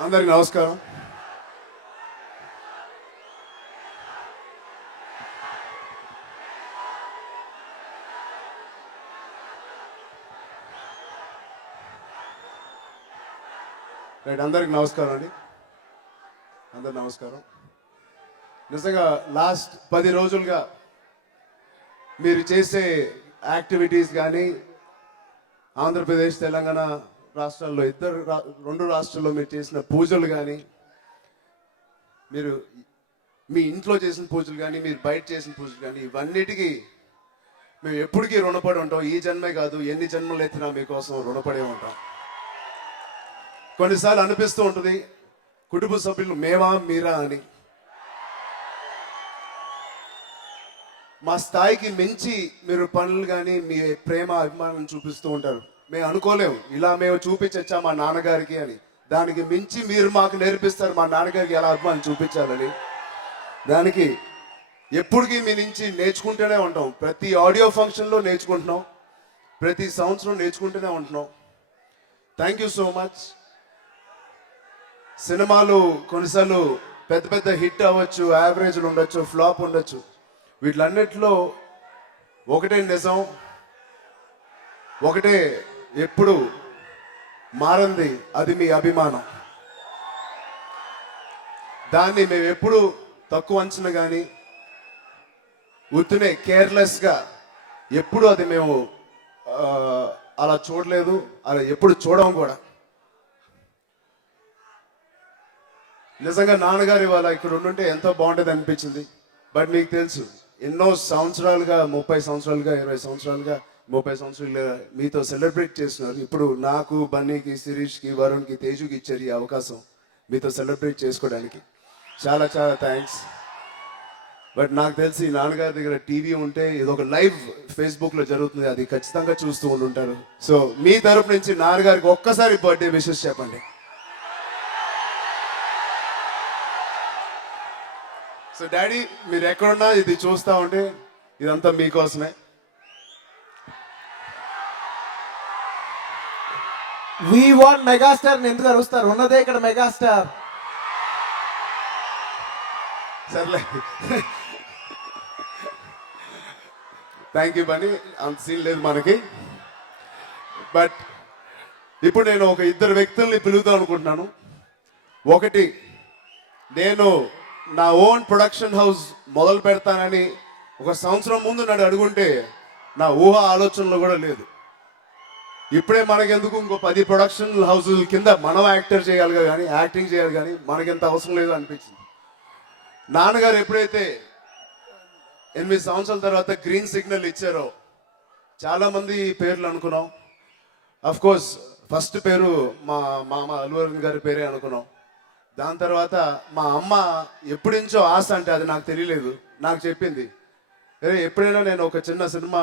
అందరికి నమస్కారం. అందరికి నమస్కారం అండి. అందరికి నమస్కారం. నిజంగా లాస్ట్ 10 రోజులుగా మీరు చేసే యాక్టివిటీస్ కానీ ఆంధ్రప్రదేశ్ తెలంగాణ రాష్ట్రాల్లో రెండు రాష్ట్రాల్లో మీరు చేసిన పూజలు కానీ, మీరు మీ ఇంట్లో చేసిన పూజలు కానీ, మీరు బయట చేసిన పూజలు కానీ, ఇవన్నిటికీ మేము ఎప్పటికీ రుణపడి ఉంటాం. ఈ జన్మే కాదు, ఎన్ని జన్మలు ఎత్తినా మీకోసం రుణపడే ఉంటాం. కొన్నిసార్లు అనిపిస్తూ ఉంటుంది కుటుంబ సభ్యులు మేమా మీరా అని. మా స్థాయికి మించి మీరు పనులు కానీ మీ ప్రేమ అభిమానం చూపిస్తూ ఉంటారు. మేము అనుకోలేము ఇలా మేము చూపించచ్చా మా నాన్నగారికి అని. దానికి మించి మీరు మాకు నేర్పిస్తారు మా నాన్నగారికి ఎలా అభిమానం చూపించాలని. దానికి ఎప్పటికీ మీ నుంచి నేర్చుకుంటూనే ఉంటాం. ప్రతి ఆడియో ఫంక్షన్లో నేర్చుకుంటున్నాం, ప్రతి సంవత్సరం నేర్చుకుంటూనే ఉంటున్నాం. Thank you so much. సినిమాలు కొన్నిసార్లు పెద్ద పెద్ద హిట్ అవ్వచ్చు, యావరేజ్లు ఉండొచ్చు, ఫ్లాప్ ఉండొచ్చు. వీటిలన్నిటిలో ఒకటే నిజం, ఒకటే ఎప్పుడు మారంది, అది మీ అభిమానం. దాన్ని మేము ఎప్పుడు తక్కువ అంచనా కానీ ఉత్తునే కేర్లెస్గా ఎప్పుడు అది మేము అలా చూడలేదు, అలా ఎప్పుడు చూడడం కూడా. నిజంగా నాన్నగారు ఇవాళ ఇక్కడ ఉండుంటే ఎంతో బాగుంటుంది అనిపించింది. బట్ మీకు తెలుసు ఎన్నో సంవత్సరాలుగా, 30 సంవత్సరాలుగా, 20 సంవత్సరాలుగా, 30 సంవత్సరాలుగా మీతో సెలబ్రేట్ చేస్తున్నారు. ఇప్పుడు నాకు, బన్నీకి, శిరీష్కి, వరుణ్కి, తేజుకి ఇచ్చారు ఈ అవకాశం మీతో సెలబ్రేట్ చేసుకోవడానికి. చాలా చాలా థ్యాంక్స్. బట్ నాకు తెలిసి నాన్నగారి దగ్గర టీవీ ఉంటే ఇదొక లైవ్ ఫేస్బుక్లో జరుగుతుంది, అది ఖచ్చితంగా చూస్తూ ఉంటుంటారు. సో మీ తరపు నుంచి నాన్నగారికి ఒక్కసారి బర్త్డే విషెస్ చెప్పండి. సో డాడీ మీరు ఎక్కడున్నా ఇది చూస్తూ ఉంటే ఇదంతా మీకోసమే. వి వాంట్ మెగాస్టార్ ఎందుకు అరుస్తారు? ఉన్నదే ఇక్కడ మెగాస్టార్. సర్లే, థ్యాంక్ యూ బన్నీ. అంత సీన్ లేదు మనకి. బట్ ఇప్పుడు నేను ఒక ఇద్దరు వ్యక్తుల్ని పిలుద్దాం అనుకుంటున్నాను. ఒకటి, నేను నా ఓన్ ప్రొడక్షన్ హౌస్ మొదలు పెడతానని ఒక సంవత్సరం ముందు నన్ను అడుగుంటే నా ఊహ ఆలోచనలో కూడా లేదు. ఇప్పుడే మనకెందుకు ఇంకో 10 ప్రొడక్షన్ హౌస్ కింద మనం యాక్టర్ చేయాలి కానీ, యాక్టింగ్ చేయాలి కానీ మనకెంత అవసరం లేదు అనిపించింది. నాన్నగారు ఎప్పుడైతే 8 సంవత్సరాల తర్వాత గ్రీన్ సిగ్నల్ ఇచ్చారో చాలామంది పేర్లు అనుకున్నాం. అఫ్ కోర్స్ ఫస్ట్ పేరు మా మామ అల్లు అరవింద్ గారి పేరే అనుకున్నాం. దాని తర్వాత మా అమ్మ ఎప్పుడించో ఆశ, అంటే అది నాకు తెలియలేదు, నాకు చెప్పింది, అరే ఎప్పుడైనా నేను ఒక చిన్న సినిమా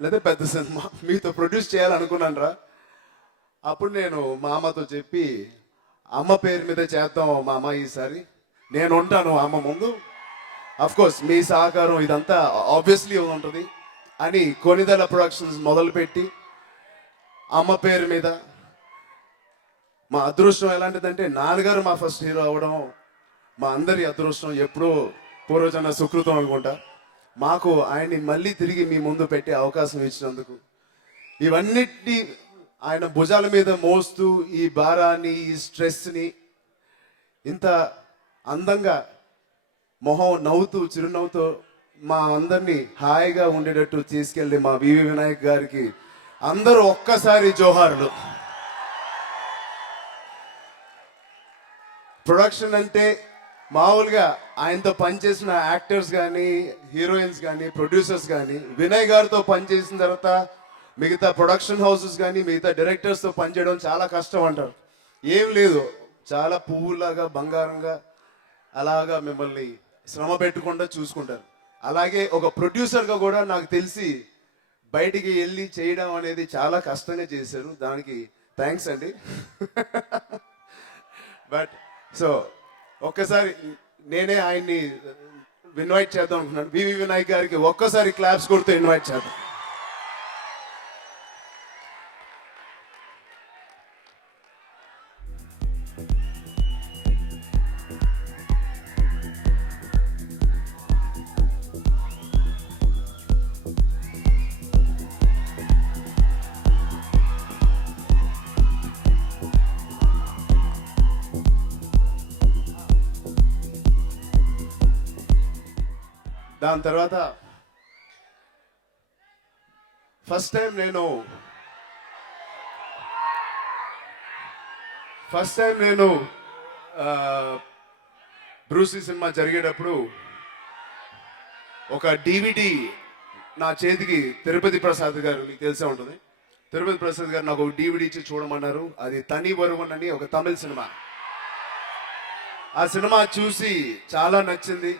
లేదా పెద్ద సినిమా మీతో ప్రొడ్యూస్ చేయాలనుకున్నాను రా. అప్పుడు నేను మా అమ్మతో చెప్పి అమ్మ పేరు మీద చేద్దాం మా అమ్మ, ఈసారి నేను ఉంటాను అమ్మ ముందు, అఫ్ కోర్స్ మీ సహకారం ఇదంతా ఆబ్వియస్లీ ఉంటుంది అని కొనిదల ప్రొడక్షన్స్ మొదలుపెట్టి అమ్మ పేరు మీద. మా అదృష్టం ఎలాంటిదంటే నాన్నగారు మా ఫస్ట్ హీరో అవ్వడం మా అందరి అదృష్టం, ఎప్పుడో పూర్వజన్మ సుకృతం అనుకుంటా. మాకు ఆయన్ని మళ్ళీ తిరిగి మీ ముందు పెట్టే అవకాశం ఇచ్చినందుకు, ఇవన్నిటినీ ఆయన భుజాల మీద మోస్తూ ఈ భారాన్ని, ఈ స్ట్రెస్ని ఇంత అందంగా మొహం నవ్వుతూ చిరునవ్వుతో మా అందరినీ హాయిగా ఉండేటట్టు తీసుకెళ్ళి మా వివి వినాయక్ గారికి అందరూ ఒక్కసారి జోహార్లు. ప్రొడక్షన్ అంటే మామూలుగా ఆయనతో పనిచేసిన యాక్టర్స్ కానీ, హీరోయిన్స్ కానీ, ప్రొడ్యూసర్స్ కానీ, వినయ్ గారితో పనిచేసిన తర్వాత మిగతా ప్రొడక్షన్ హౌసెస్ కానీ, మిగతా డైరెక్టర్స్తో పనిచేయడం చాలా కష్టం అంటారు. ఏం లేదు, చాలా పువ్వులాగా బంగారంగా అలాగా మిమ్మల్ని శ్రమ పెట్టకుండా చూసుకుంటారు. అలాగే ఒక ప్రొడ్యూసర్గా కూడా నాకు తెలిసి బయటికి వెళ్ళి చేయడం అనేది చాలా కష్టంగా చేశారు. దానికి థ్యాంక్స్ అండి. బట్ సో ఒక్కసారి నేనే ఆయన్ని ఇన్వైట్ చేద్దాం అనుకున్నాను. వివి వినాయక్ గారికి ఒక్కసారి క్లాప్స్ కొడుతూ ఇన్వైట్ చేద్దాం. దాని తర్వాత ఫస్ట్ టైం నేను బ్రూసీ సినిమా జరిగేటప్పుడు ఒక డివిడి నా చేతికి తిరుపతి ప్రసాద్ గారు, మీకు తెలిసే ఉంటుంది, తిరుపతి ప్రసాద్ గారు నాకు ఒక డివిడి ఇచ్చి చూడమన్నారు. అది తని వరువన్ అని ఒక తమిళ సినిమా. ఆ సినిమా చూసి చాలా నచ్చింది.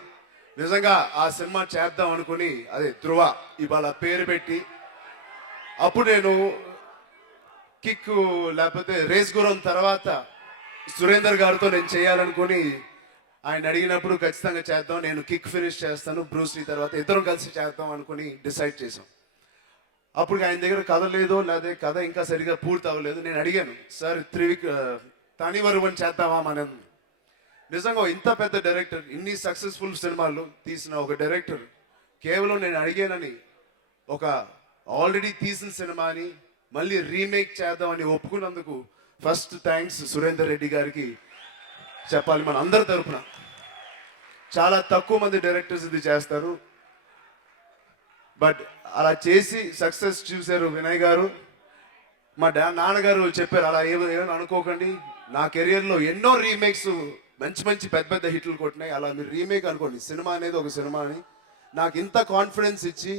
నిజంగా ఆ సినిమా చేద్దాం అనుకుని, అదే ధృవ ఇవాళ పేరు పెట్టి, అప్పుడు నేను కిక్ లేకపోతే రేస్ గురం తర్వాత సురేందర్ గారితో నేను చేయాలనుకుని ఆయన అడిగినప్పుడు ఖచ్చితంగా చేద్దాం, నేను కిక్ ఫినిష్ చేస్తాను, బ్రూస్లీ తర్వాత ఇద్దరం కలిసి చేద్దాం అనుకుని డిసైడ్ చేసాం. అప్పుడు ఆయన దగ్గర కథ లేదో లేదా కథ ఇంకా సరిగా పూర్తి అవ్వలేదు. నేను అడిగాను, సార్ తని వరువన్ చేద్దామా మనం? నిజంగా ఇంత పెద్ద డైరెక్టర్, ఇన్ని సక్సెస్ఫుల్ సినిమాలు తీసిన ఒక డైరెక్టర్ కేవలం నేను అడిగానని, ఒక ఆల్రెడీ తీసిన సినిమాని మళ్ళీ రీమేక్ చేద్దామని ఒప్పుకున్నందుకు ఫస్ట్ థ్యాంక్స్ సురేందర్ రెడ్డి గారికి చెప్పాలి మన అందరి తరపున. చాలా తక్కువ మంది డైరెక్టర్స్ ఇది చేస్తారు, బట్ అలా చేసి సక్సెస్ చూశారు వినయ్ గారు. మా నాన్నగారు చెప్పారు, అలా ఏమైనా అనుకోకండి, నా కెరియర్లో ఎన్నో రీమేక్స్ మంచి మంచి పెద్ద పెద్ద హిట్లు కొట్టినాయి, అలా మీరు రీమేక్ అనుకోండి, సినిమా అనేది ఒక సినిమా అని నాకు ఇంత కాన్ఫిడెన్స్ ఇచ్చి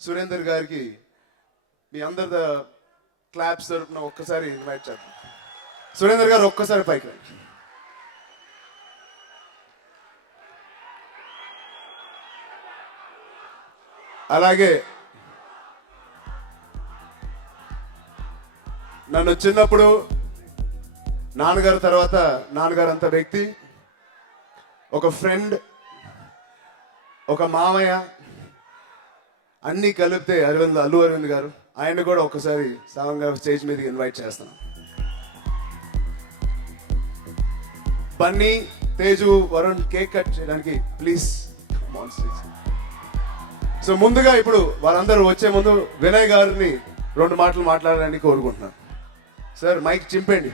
సురేందర్ గారికి మీ అందరి క్లాప్స్ తరపున ఒక్కసారి ఇన్వైట్ చేద్దాం. సురేందర్ గారు ఒక్కసారి పైకి రండి. అలాగే నన్ను చిన్నప్పుడు నాన్నగారు తర్వాత నాన్నగారు అంత వ్యక్తి, ఒక ఫ్రెండ్, ఒక మామయ్య, అన్నీ కలిపితే అల్లు అరవింద్ గారు. ఆయన కూడా ఒకసారి సాంగ్ స్టేజ్ మీదకి ఇన్వైట్ చేస్తాను. బన్నీ, తేజు, వరుణ్ కేక్ కట్ చేయడానికి ప్లీజ్. సో ముందుగా ఇప్పుడు వాళ్ళందరూ వచ్చే ముందు వినయ్ గారిని 2 మాటలు మాట్లాడాలని కోరుకుంటున్నాను. Sir mic చింపండి.